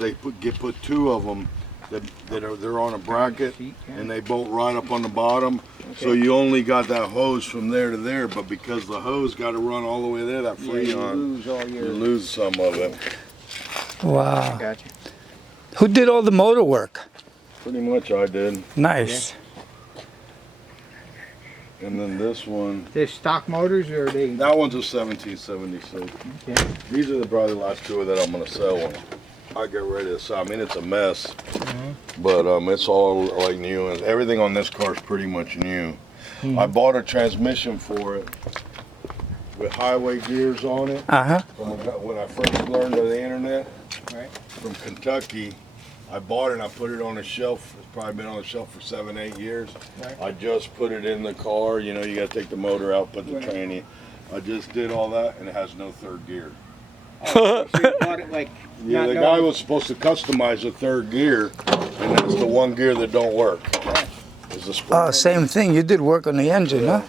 they put two of them they're on a bracket, and they bolt right up on the bottom. Okay. So you only got that hose from there to there, but because the hose got to run all the way there, that Freon, you lose some of it. Wow. Gotcha. Who did all the motor work? Pretty much I did. Nice. Yeah. And then this one. They're stock motors, or are they? That one's a 1776. Okay. These are probably the last two that I'm gonna sell when I get ready to sell. I mean, it's a mess, but it's all like new, and everything on this car is pretty much new. I bought a transmission for it with highway gears on it. From when I first learned of the internet, from Kentucky. I bought it and I put it on a shelf. It's probably been on the shelf for 7, 8 years. I just put it in the car. You know, you got to take the motor out, put the tranny. I just did all that, and it has no third gear. So you bought it like? Yeah, the guy was supposed to customize the third gear, and that's the one gear that don't work. Oh, same thing. You did work on the engine, huh?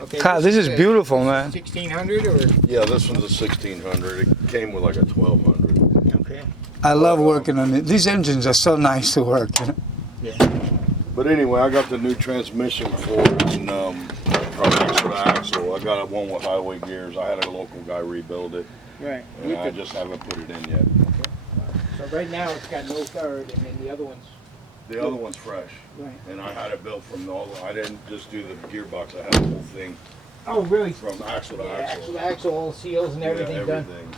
Okay, God, this is beautiful, man. 1600 or? Yeah, this one's a 1600. It came with like a 1200. Okay. I love working on it. These engines are so nice to work. You know? Yeah. But anyway, I got the new transmission for it, and from axle to axle. I got one with highway gears. I had a local guy rebuild it. Right. And I just haven't put it in yet. Okay. So right now it's got no third, and then the other one's. The other one's fresh. Right. And I had it built from I didn't just do the gearbox. I had the whole thing. Oh, really? From axle to axle. Axle to axle, all seals and everything, yeah, done. everything.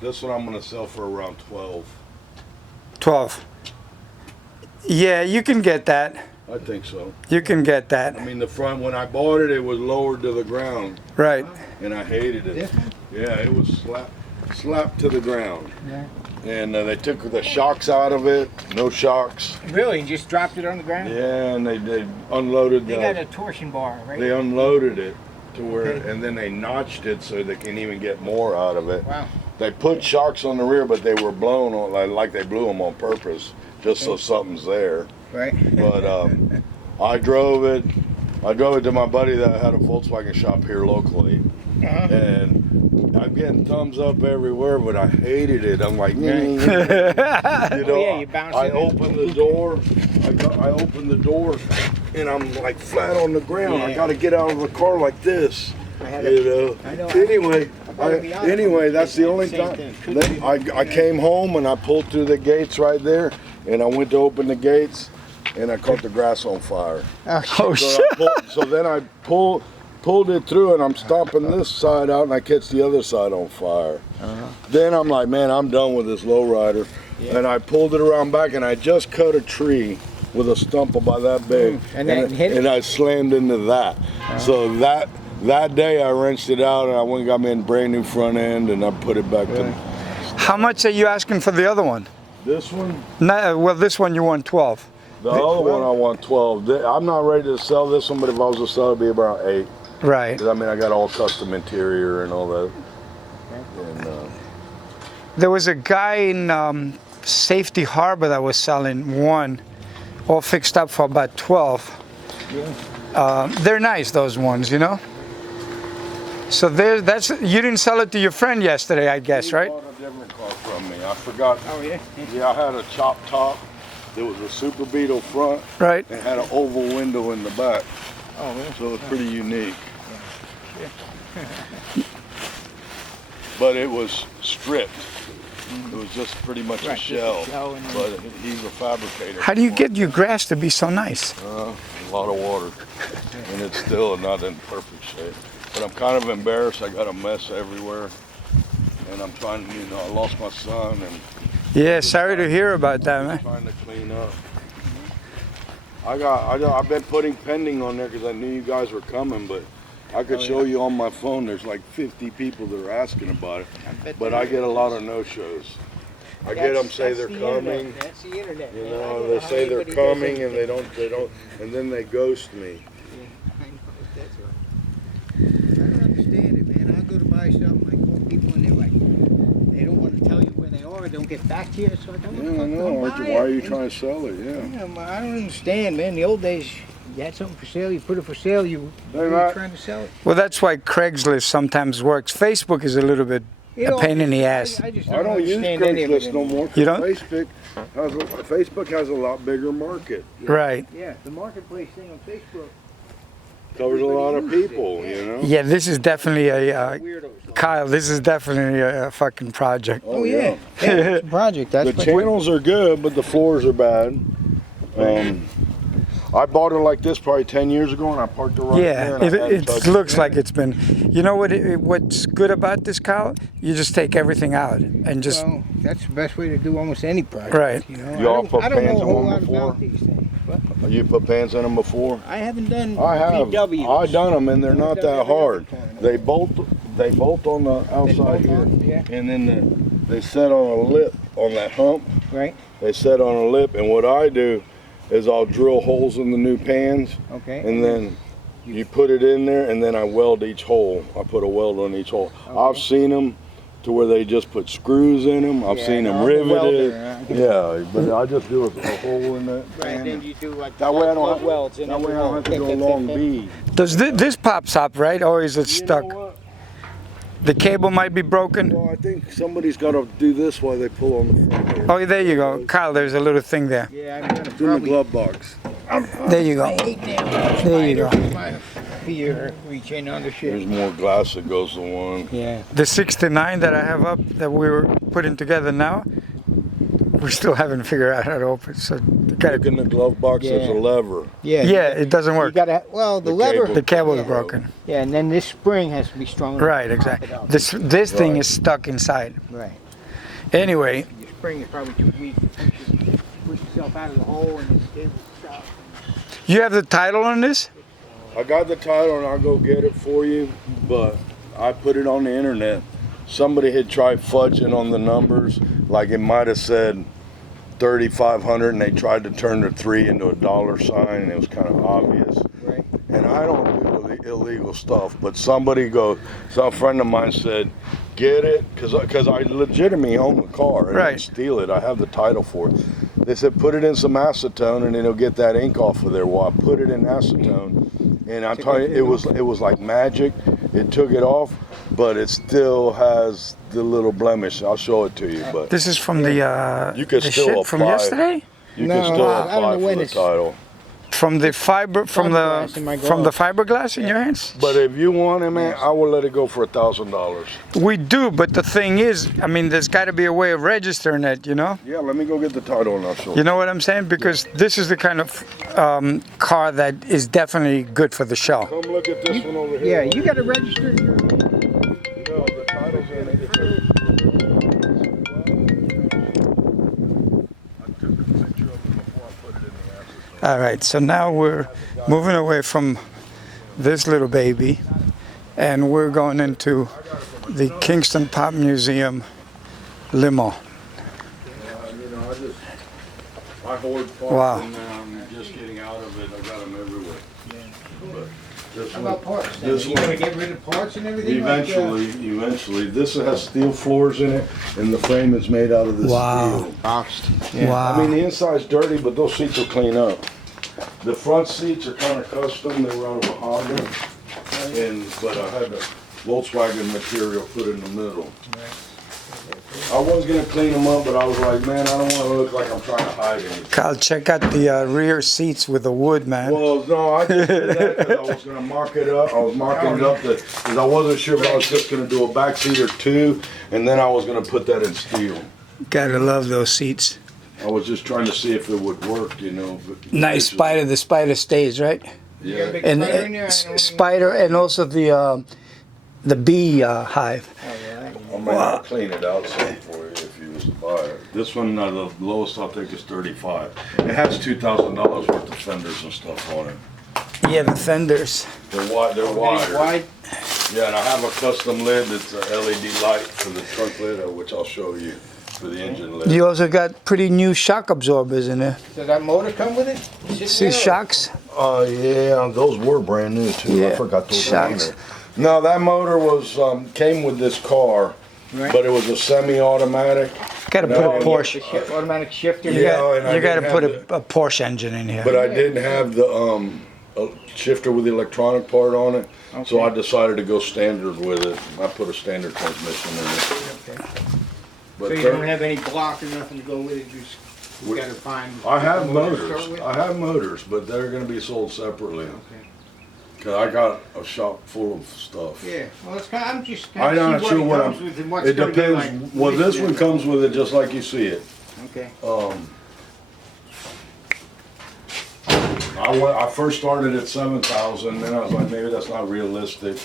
This one I'm gonna sell for around 12. 12. Yeah, you can get that. I think so. You can get that. I mean, the front, when I bought it, it was lowered to the ground. Right. And I hated it. Yeah, it was slapped to the ground. Yeah. And they took the shocks out of it, no shocks. Really? You just dropped it on the ground? Yeah, and they unloaded They got a torsion bar, right? They unloaded it to where, and then they notched it so they can even get more out of it. Wow. They put shocks on the rear, but they were blown on, like they blew them on purpose, just so something's there. Right. But I drove it to my buddy that had a Volkswagen shop here locally, and I'm getting thumbs up everywhere, but I hated it. I'm like, you know, I opened the door. I opened the door, and I'm like flat on the ground. I got to get out of the car like this. You know. Anyway, that's the only time. I came home and I pulled through the gates right there, and I went to open the gates, and I caught the grass on fire. Oh shit! So then I pulled it through, and I'm stomping this side out, and I catch the other side on fire. Then I'm like, man, I'm done with this lowrider. And I pulled it around back, and I just cut a tree with a stump about that big, and I slammed into that. So that day I wrenched it out, and I went and got me a brand new front end, and I put it back to. How much are you asking for the other one? This one? No, well, this one you want 12. The other one I want 12. I'm not ready to sell this one, but if I was to sell it, it'd be about 8. Right. I mean, I got all custom interior and all that. And, there was a guy in Safety Harbor that was selling one, all fixed up for about 12. They're nice, those ones, you know. So that's you didn't sell it to your friend yesterday, I guess, right? He bought a different car from me. I forgot. Oh yeah. Yeah, I had a chop top. There was a Super Beetle front. Right. And had an oval window in the back. Oh really? So it's pretty unique. But it was stripped. It was just pretty much a shell. But he's a fabricator. How do you get your grass to be so nice? A lot of water. And it's still not in perfect shape. But I'm kind of embarrassed. I got a mess everywhere. And I'm trying, you know, I lost my son. And yeah, sorry to hear about that, man. Trying to clean up. I've been putting pending on there because I knew you guys were coming, but I could show you on my phone. There's like 50 people that are asking about it, but I get a lot of no-shows. I get them say they're coming. That's the internet. You know, they say they're coming and they don't, and then they ghost me. Yeah, I know that's right. I don't understand it, man. I go to buy something, I call people and they're like, they don't want to tell you where they are, or don't get back to you, so I don't Yeah, I know. Why are you trying to sell it? Yeah. I don't understand, man. In the old days, you had something for sale, you put it for sale, you were trying to sell it. Well, that's why Craigslist sometimes works. Facebook is a little bit You a know, pain in the ass. I just I don't use understand any of it Craigslist no anymore. more. 'Cause You don't? Facebook has a lot bigger market. Right. Yeah, the marketplace thing on Facebook. Covers a lot of Everybody uses people, it, you know. Yeah, this is definitely a Weirdos. Kyle. This is definitely a fucking project. Oh yeah. It's a project. That's The channels are good, but the floors are bad. I bought it like this probably 10 years ago, and I parked it right there. Yeah, and I haven't it touched looks like it's been. You know what's good about this, Kyle? You just take everything out and just Well, that's the best way to do almost any project. Right. You know, You all put I don't know pans a in whole one lot before? about these things. But You put pans in them before? I haven't done I have. VWs. I done them, and they're I've not done that every hard. other kind. They bolt on the outside bolt here, on, yeah. and then they set on a lip on that hump. Right. They set on a lip, and what I do is I'll drill holes in the new pans, Okay. and then you put it in there, and then I weld each hole. I put a weld on each hole. Okay. I've seen them to where they just put screws in them. I've Yeah, seen them no, I'm a riveted. welder, Yeah, but I just do a hole in that Right. pan. Then you do like That way I don't have, welds in that way I every don't hole. have to do a long bead. does this pops up right, or is it You stuck? know what? The cable might be broken. Well, I think somebody's got to do this while they pull on the front here. Oh, there you go, Kyle. There's a little thing there. Yeah, I'm gonna It's in the probably. glove box. There you go. I hate nails. There you go. My fear reaching under shit. There's more glass that goes to one. Yeah. The 69 that I have up that we were putting together now, we still haven't figured out how to open. So you gotta, Look in the glove box, there's a Yeah. lever. Yeah. yeah, it doesn't You work. gotta. Well, the The lever. cable. The cable is Yeah. broken. Yeah, and then this spring has to be strong enough. Right, to pop exactly. it out. This thing Right. is stuck inside. Right. Anyway, Your spring is probably too weak to push yourself out of the hole and then the cable stop. you have the title on this? I got the title and I'll go get it for you, but I put it on the internet. Somebody had tried fudging on the numbers, like it might have said 3,500 and they tried to turn the 3 into a dollar sign and it was kind of obvious. Right. And I don't do illegal stuff, but some friend of mine said, get it, because I legitimately own the car. I Right. didn't steal it. I have the title for it. They said, put it in some acetone and it'll get that ink off of there. Well, I put it in acetone, and I tell you, it was like magic. It took it off, but it still has the little blemish. I'll show it to you, but This is from the You could the still shit from apply. yesterday? you No, can still I don't apply know for when the it's- title. From the Fiberglass in my from the glove. fiberglass in your hands? But if you want it, man, I will let it go for $1,000. We do, but the thing is, I mean, there's got to be a way of registering it, you know? Yeah, let me go get the title and I'll show You know what I'm saying? Because this is the kind of car that is definitely good for the show. Come look at this one over Yeah, here. you gotta register your. No, the title's in it. I took a picture of it before I put it in the acetone. All right, so now we're moving away from this little baby, and we're going into the Kingston Pop Museum limo. You know, I hoard parts Wow. and I'm just getting out of it. I got them everywhere. But this How one, about parts? this you one- gonna get rid of parts and everything? like, eventually, this has steel floors in it, and the frame is made out of this Wow. steel. boxed. I mean, the inside's dirty, but those seats will clean up. The front seats are kind of custom. They were out of mahogany, but I had the Volkswagen material put in the middle. I was gonna clean them up, but I was like, man, I don't want to look like I'm trying to hide anything. Kyle, check out the rear seats with the wood, man. Well, no, I just did that because I was gonna mark it up. I was marking it up because I wasn't sure if I was just gonna do a back seat or two, and then I was gonna put that in steel. Gotta love those seats. I was just trying to see if it would work, you know. But Nice spider. The spider stays, right? You got a Yeah. big And spider in there? I don't spider, and also the bee hive. I might have to clean it out some for you if you was to buy it. This one, the lowest I'll take is $35. It has $2,000 worth of fenders and stuff on it. Yeah, the fenders. They're wide. They're know. wider. Wide. Yeah, and I have a custom lid that's a LED light for the trunk lid, which I'll show you for the engine lid. You also got pretty new shock absorbers in there. Does that motor come with it? Sit See there? shocks? Oh yeah, those were brand new too. I Yeah, forgot those were on shocks. there. No, that motor was came with this car, Right. but it was a semi-automatic. Gotta No, put a yeah, Porsche. Automatic shifter. You Yeah, got, and I you got to didn't put have a Porsche engine in here. But I didn't have a shifter with the electronic part on it. So I Okay. decided to go standard with it. I put a standard transmission in it. Okay. But So you don't have any block or nothing to go with it, you just We- gotta find. I have a motor to motors. start with? I have motors, but they're gonna be sold separately. Okay. Cause I got a shop full of stuff. Yeah, well, it's I'm just I'm kinda not see sure what what it comes with and what's It gonna be depends. like. Well, this one Yeah. comes with it just like you see it. Okay. I first started at 7,000, then I was like, maybe that's not realistic.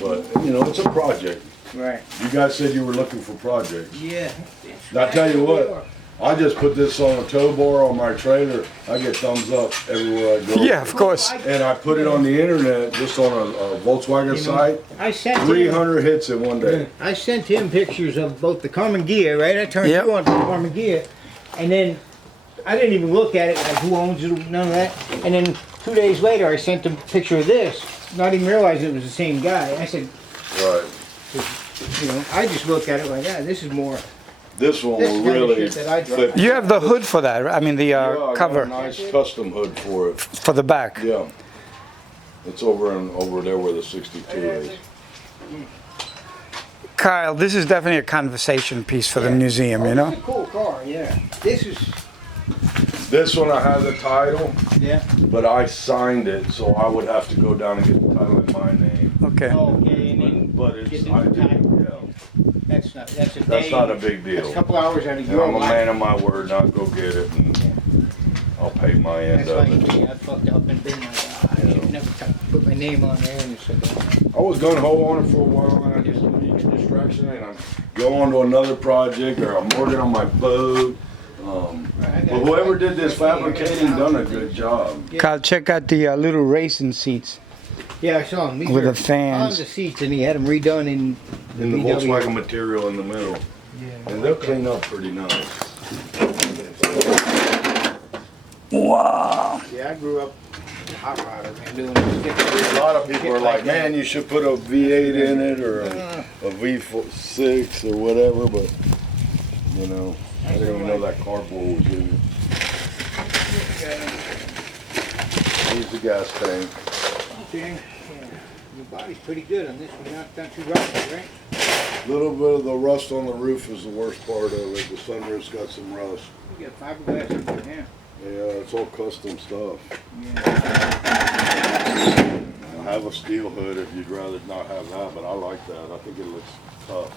But, you know, it's a project. Right. You guys said you were looking for projects. Yeah. Now, I tell you what, I just put this on a tow bar on my trailer. I get thumbs up everywhere I go. Yeah, of course. And I put it on the internet, just on a Volkswagen site. I sent him, 300 hits in one day. I sent him pictures of both the Carmen Ghia, right? I turned Yep. you on to the Carmen Ghia, and then I didn't even look at it, like who owns it, none of that. And then 2 days later, I sent him a picture of this, not even realizing it was the same guy. I said, Right. you know, I just looked at it like, yeah, this is more. This one This will kind of really shit that I drive. fit. You have the hood for that, right? I mean, the Yeah, I got cover a nice custom hood for it. for the back. Yeah. It's over there where the 62 is. Kyle, this is definitely a conversation piece for the museum, you know? It's a cool car, yeah. This is, This one I have the title, yeah. but I signed it, so I would have to go down and get the title in my name. Okay. Okay, and then But it's, Get the I do, title. yeah. that's not, that's a day. That's not a big That's a deal. couple hours out of And your I'm a life. man of my word, and I'll go get it, and I'll pay my end That's of like it. me, I fucked up and been like, I should never put my name on there and so I was gonna hold on it for a while, and I just need a distraction, and I'm going to another project, or I'm working on my boat. But whoever did this fabricating done a good job. Kyle, check out the little racing seats. Yeah, I saw him. These With are the fans. on the seats, and he had them redone in the In the VW. Volkswagen material in the middle. Yeah. And they'll clean up pretty nice. Wow. Yeah, I grew up a hot rodder, man, doing this. A lot of people are like, man, you should put a V8 in it or a V6 or whatever, but, you know, I didn't even know that cardboard was in it. Here's the gas tank. Yeah. Your body's pretty good on this one, not too rough, right? Little bit of the rust on the roof is the worst part of it. The sunroof's got some rust. You got fiberglass up there, Yeah, it's all custom stuff. yeah. I have a steel hood if you'd rather not have that, but I like that. I think it looks tough.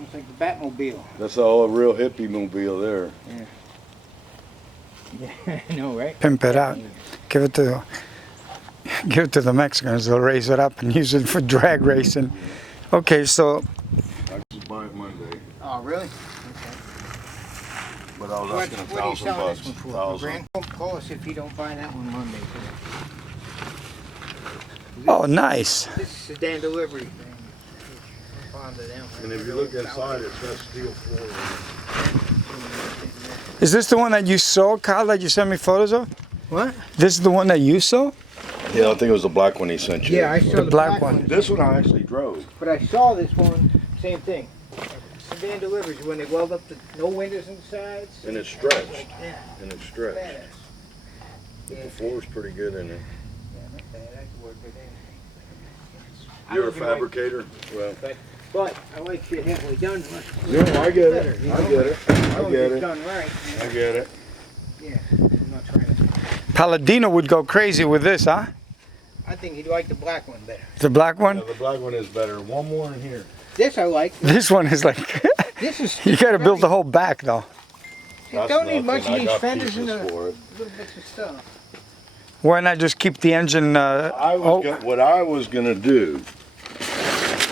Looks like the Batmobile. That's all a real hippie mobile there. Yeah, I know, right? Pimp it out. Give it to the Mexicans. They'll raise it up and use it for drag racing. Okay, so I just buy it Monday, Oh, really? but I was What, asking what are you $1,000 selling bucks. this one for? A 1,000. grand? Call us if you don't buy that one Monday. oh, nice. This is sedan delivery thing. Fond of them. And if you look inside, it's got steel flooring. Is this the one that you saw, Kyle, that you sent me photos of? What? This is the one that you saw? Yeah, I think it was the black one he sent you. Yeah, I saw The the black black one. one. This one I actually drove. But I saw this one, same thing. Sedan deliveries when they weld up the no windows and sides. And it's stretched. Like, yeah, And it's stretched. badass. But the floor's pretty good in it. Yeah, not bad. I could work with anything. You're a fabricator? Well, But I like shit halfway done. yeah, I get Better, it. you I know? get it. I Oh, get it's it. done right. I get it. Yeah, I'm not trying to. Palladino would go crazy with this, huh? I think he'd like the black one better. The black Yeah, one? the black one is better. One more in here. This I like. This one is like, This is. you gotta build the whole back though. It don't need much. nothing. I It needs got fenders and pieces a for it. little bits of stuff. Why not just keep the engine, What I was gonna do,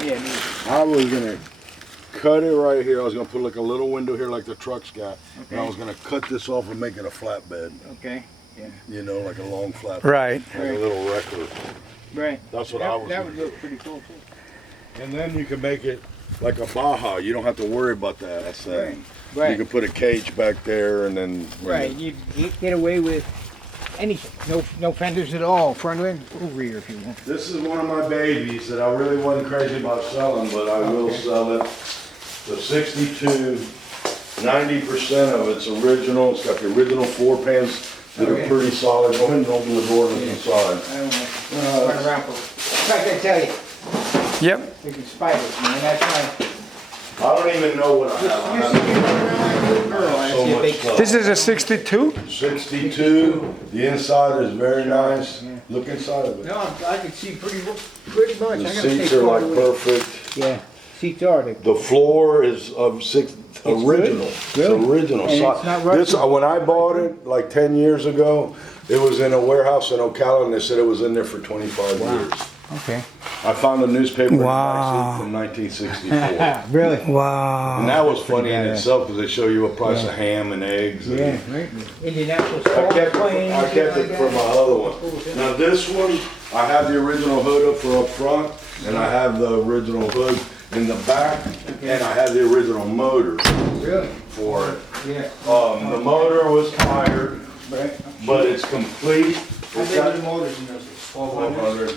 Yeah, neat. I was gonna cut it right here. I was gonna put like a little window here like the truck's got. And I Okay. was gonna cut this off and make it a flatbed. Okay. You know, like a long flatbed. right. Like a little wrecker. Right. That's what that, I was That gonna would do. look pretty cool too. And then you can make it like a Baja. You don't have to worry about that. That's Right. You Right. can put a cage back there and then. Right. You get away with anything. No fenders at all. Front end or rear if you want. This is one of my babies that I really wasn't crazy about selling, but I will sell it. The 62, 90% of it's original. It's got the original 4 pans They're pretty solid. Go ahead and open the door and look inside. I don't know. Run around for. In fact, I tell you, Yep. freaking spiders, man. That's why. I don't even know what I have. Just you run around like a little girl. I So see a much big. stuff. This is a 62. 62. The inside is very nice. Look inside of it. No, I can see pretty much. The I gotta seats stay are far like away. perfect. Yeah, seats are. The floor is of original. It's Really? original. And So it's not this, rusted? when I bought it like 10 years ago, it was in a warehouse in Ocala, and they said it was in there for 25 years. Okay. I found a newspaper Wow. from 1964. Really? Wow. And that was funny in badass. itself because they show you a price of ham and eggs. And Yeah, right. Indianapolis. I kept plane. it for my other one. Now this one, I have the original hood up front, and I have the original hood in the back, and I have the original motor Really? for it. Yeah. The motor was tired, Right. but it's complete. How It's big are got the motors in those? 1200? 1200.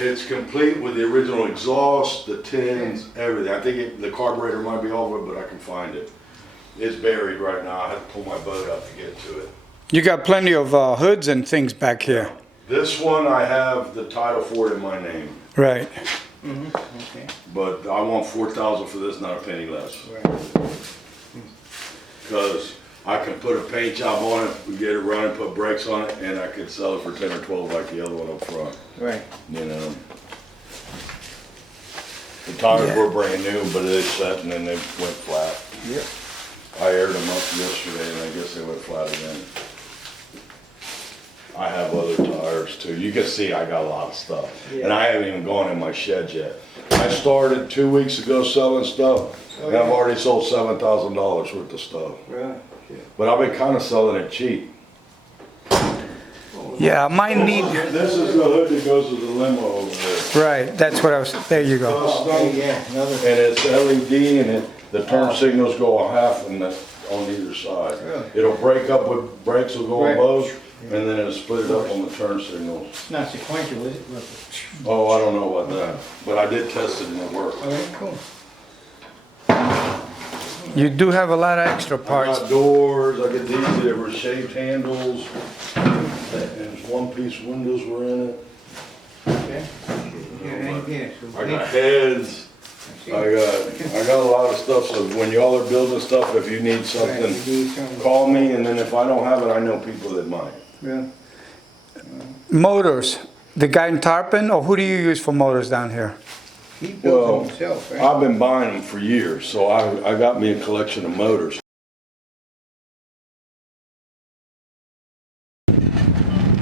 It's complete with the original exhaust, the tins, everything. I think the carburetor might be over, but I can find it. It's buried right now. I have to pull my boat up to get to it. You got plenty of hoods and things back here. This one, I have the title for it in my name, Right. Okay. but I want 4,000 for this, not a penny less. Because I can put a paint job on it, we get it running, put brakes on it, and I could sell it for 10 or 12 like the other one up front, Right. you know. The tires were brand new, but they set and then they went flat. Yep. I aired them up yesterday and I guess they went flat again. I have other tires too. You can see I got a lot of stuff. And I haven't even gone in my shed yet. I started 2 weeks ago selling stuff and I've already sold $7,000 worth of stuff. Really? But I've been kind of selling it cheap. Yeah, mine need. This is the hood that goes to the limo over there. Right. That's what I was. There you go. Okay, yeah, another. And it's LED and the turn signals go a half on either side. Really? It'll break up with brakes will go on Right. both and then it'll split it up on the turn signals. It's not sequential, is it? Oh, I don't know about that, but I did test it and it worked. Okay, cool. You do have a lot of extra I parts. got doors, I got these that were shaped handles, and there's one-piece windows were in it. Okay. Yeah, so I got heads, I got a lot of stuff, so when y'all are building stuff, if you need something, call me, and then if I don't have it, I know people that might. Yeah. Motors. The guy in Tarpon, or who do you use for motors down here? He builds Well, them himself, right? I've been buying them for years, so I got me a collection of motors.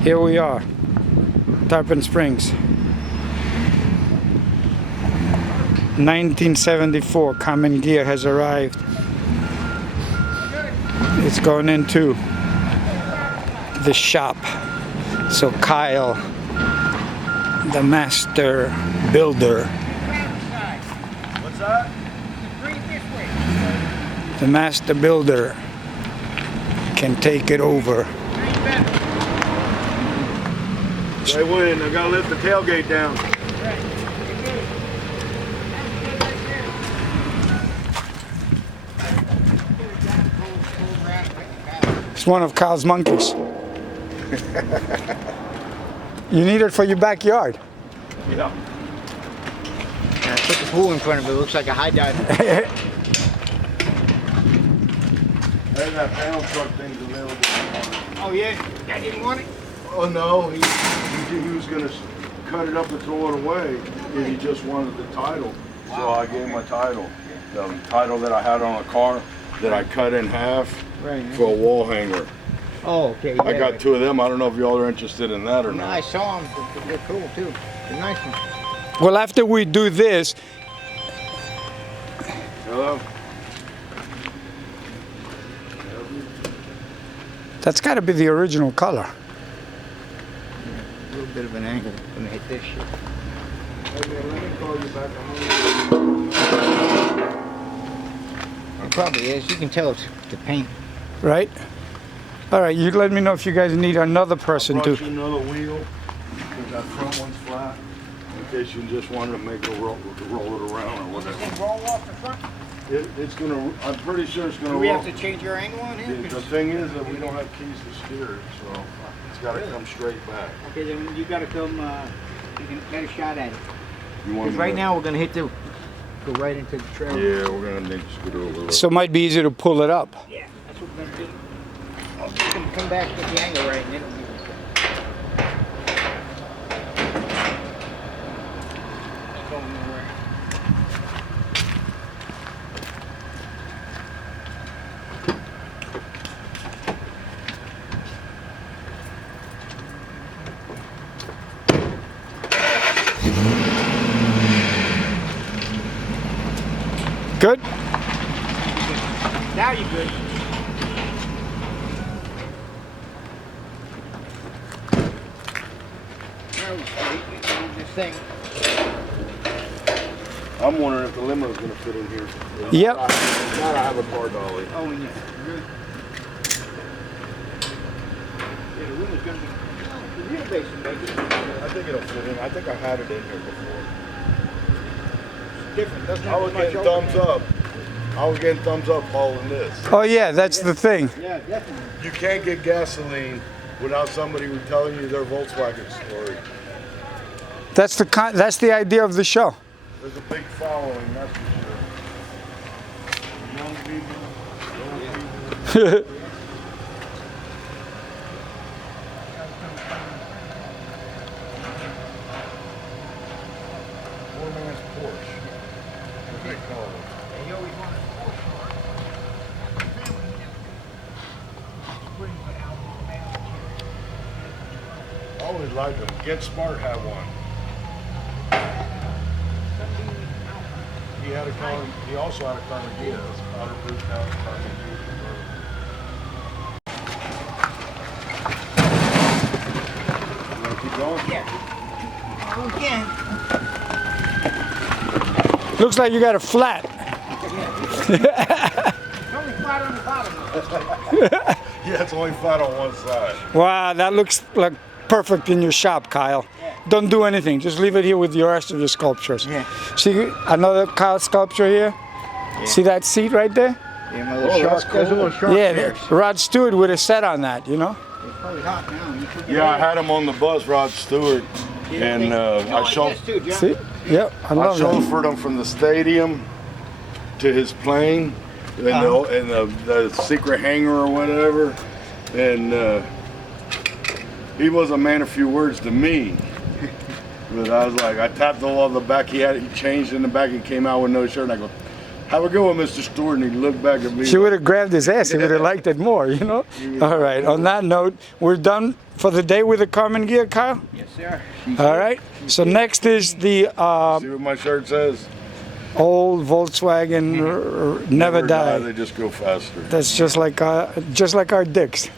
Here we are, Tarpon Springs. 1974, Common Gear has arrived. It's going into the shop. So Kyle, the master builder. What's that? The master builder can take it over. They win, I gotta lift the tailgate down. It's one of Kyle's monkeys. You need it for your backyard. Yeah. And I put the pool in front of it. It looks like a high dive. There's that panel truck thing's available. Oh yeah, I didn't want it. Oh no, he was gonna cut it up and throw it away, and he just wanted the title. So I gave him a title. The title that I had on a car that I cut in half Right. for a wall hanger. Oh, okay. I got two of them. I don't know if y'all are interested in that or No, I not. saw them. They're cool too. They're nice ones. Well, after we do this, Hello? that's got to be the original color. A little bit of an angle. Gonna hit this shit. It probably is. You can tell it's the paint. Right? All right, you let me know if you guys need another person Brush to. another wheel, because that front one's flat, in case you just wanted to make a roll it around or whatever. Roll off the front. It's gonna. I'm pretty sure it's gonna. Do we have roll. to change our angle on here? The thing is that we don't have keys to steer it, so it's got to come straight back. Okay, then you gotta come, you can get a shot at it. You want Because me right to- now we're gonna go right into the trailer. Yeah, we're gonna need to do a little. So it might be easy to pull it up. Yeah, that's what we're gonna do. Oh, you can come back with the angle right and it'll be. It's going nowhere. Good? Now you're good. Now we straight. This thing. I'm wondering if the limo is gonna fit in here. Yep. Gotta have a car dolly. Oh, yeah. Good. Yeah, the room is gonna be. The wheelbase will make it. I think it'll fit in. I think I had it in here before. Different. Doesn't I have was as much getting thumbs overhead. up. I was getting thumbs up hauling this. Oh yeah, that's the thing. Yeah, definitely. You can't get gasoline without somebody telling you their Volkswagen story. That's the idea of the show. There's a big following, that's for sure. Young people, old people. Poor man's Porsche. What they call it. They always want a sports car. Family never brings it out of the mail. I always liked them. Get Smart had one. He had a car. He also had a Carnegie. Powderproof house, Carnegie. You wanna keep going? Yeah. Oh, again. Looks like you got a flat. It's only flat on the bottom. Yeah, it's only flat on one side. Wow, that looks like perfect in your shop, Kyle. Don't do anything. Just leave it here with the rest of your sculptures. Yeah. See another Kyle sculpture here? See that seat right there? Yeah, my little shark. that's There's a cool. little shark Yeah, there. Rod Stewart would have sat on that, you know? It's probably hot now. You could get Yeah, I out. had him on the bus, Rod Stewart, and No, I showed. yes, too, John. See? Yep, I I love that. chauffeured him from the stadium to his plane and, the secret hangar or whatever. And he was a man of few words to me. But I was like, I tapped all on the back. He changed in the back. He came out with no shirt. And I go, have a good one, Mr. Stewart. And he looked back at me. She would have grabbed his ass. He would have liked it more, you know? All right, on that note, we're done for the day with the Carmen Gear, Kyle? Yes, sir. All right, so next is the See what my shirt says? old Volkswagen Never Die. They just go faster. That's just like our dicks.